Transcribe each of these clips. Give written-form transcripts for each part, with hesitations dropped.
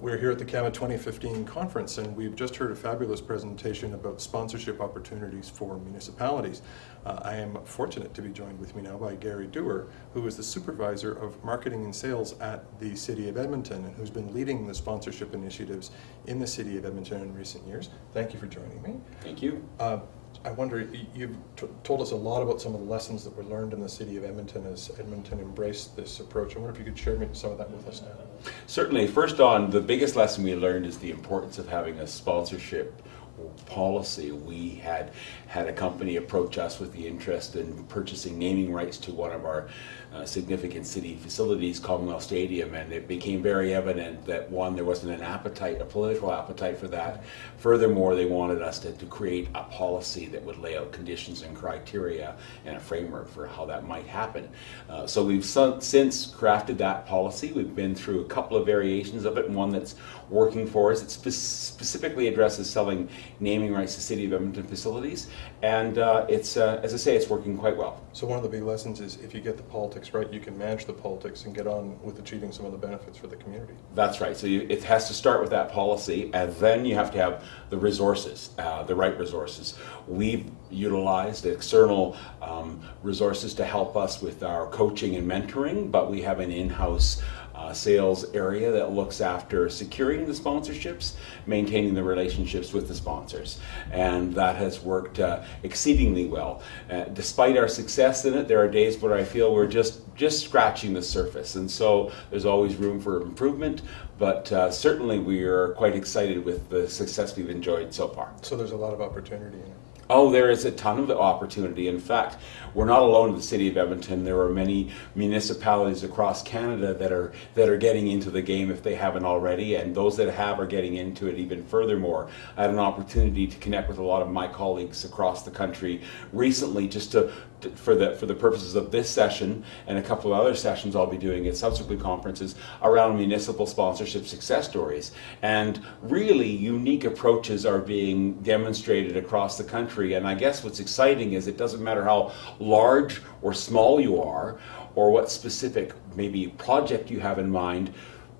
We're here at the CAMA 2015 conference, and we've just heard a fabulous presentation about sponsorship opportunities for municipalities. I am fortunate to be joined with me now by Gary Dewar, who is the supervisor of marketing and sales at the City of Edmonton and who's been leading the sponsorship initiatives in the City of Edmonton in recent years. Thank you for joining me. Thank you. I wonder, you've told us a lot about some of the lessons that were learned in the City of Edmonton as Edmonton embraced this approach. I wonder if you could share some of that with us now. Certainly. First on, the biggest lesson we learned is the importance of having a sponsorship policy. We had a company approach us with the interest in purchasing naming rights to one of our significant city facilities, Commonwealth Stadium, and it became very evident that, one, there wasn't an appetite, a political appetite for that. Furthermore, they wanted us to create a policy that would lay out conditions and criteria and a framework for how that might happen. So we've since crafted that policy. We've been through a couple of variations of it, and one that's working for us. It specifically addresses selling naming rights to City of Edmonton facilities, and it's, as I say, it's working quite well. So one of the big lessons is if you get the politics right, you can manage the politics and get on with achieving some of the benefits for the community. That's right. So it has to start with that policy, and then you have to have the resources, the right resources. We've utilized external resources to help us with our coaching and mentoring, but we have an in-house sales area that looks after securing the sponsorships, maintaining the relationships with the sponsors, and that has worked exceedingly well. Despite our success in it, there are days where I feel we're just scratching the surface, and so there's always room for improvement, but certainly we are quite excited with the success we've enjoyed so far. So there's a lot of opportunity in it. Oh, there is a ton of opportunity. In fact, we're not alone in the City of Edmonton. There are many municipalities across Canada that are getting into the game if they haven't already, and those that have are getting into it even furthermore. I had an opportunity to connect with a lot of my colleagues across the country recently, just for the purposes of this session and a couple of other sessions I'll be doing at subsequent conferences around municipal sponsorship success stories. And really unique approaches are being demonstrated across the country. And I guess what's exciting is it doesn't matter how large or small you are, or what specific maybe project you have in mind,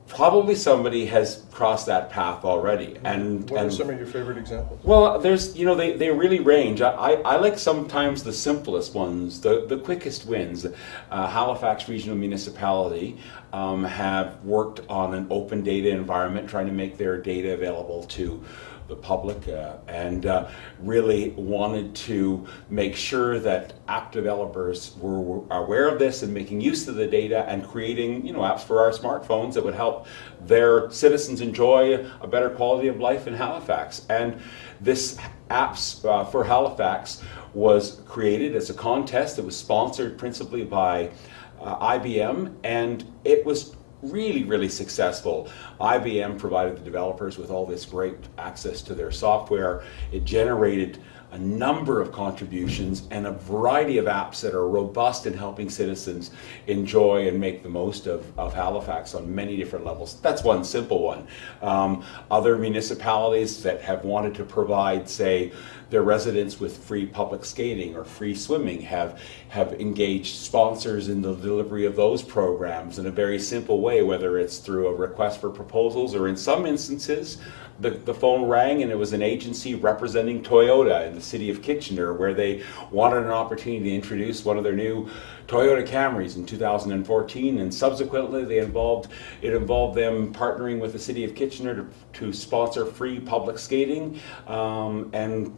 probably somebody has crossed that path already. And what are some of your favorite examples? Well, there's, they really range. I like sometimes the simplest ones, the quickest wins. Halifax Regional Municipality have worked on an open data environment, trying to make their data available to the public, and really wanted to make sure that app developers were aware of this and making use of the data and creating apps for our smartphones that would help their citizens enjoy a better quality of life in Halifax. And this apps for Halifax was created as a contest that was sponsored principally by IBM, and it was really successful. IBM provided the developers with all this great access to their software. It generated a number of contributions and a variety of apps that are robust in helping citizens enjoy and make the most of Halifax on many different levels. That's one simple one. Other municipalities that have wanted to provide, say, their residents with free public skating or free swimming have engaged sponsors in the delivery of those programs in a very simple way, whether it's through a request for proposals, or in some instances the phone rang and it was an agency representing Toyota in the city of Kitchener, where they wanted an opportunity to introduce one of their new Toyota Camrys in 2014, and subsequently it involved them partnering with the city of Kitchener to sponsor free public skating, and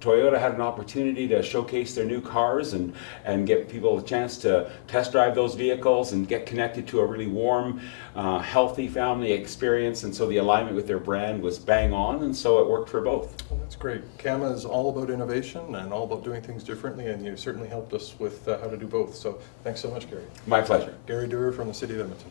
Toyota had an opportunity to showcase their new cars and get people a chance to test drive those vehicles and get connected to a really warm, healthy family experience. And so the alignment with their brand was bang on, and so it worked for both. Well, that's great. CAMA is all about innovation and all about doing things differently, and you certainly helped us with how to do both. So thanks so much, Gary. My pleasure. Gary Dewar from the City of Edmonton.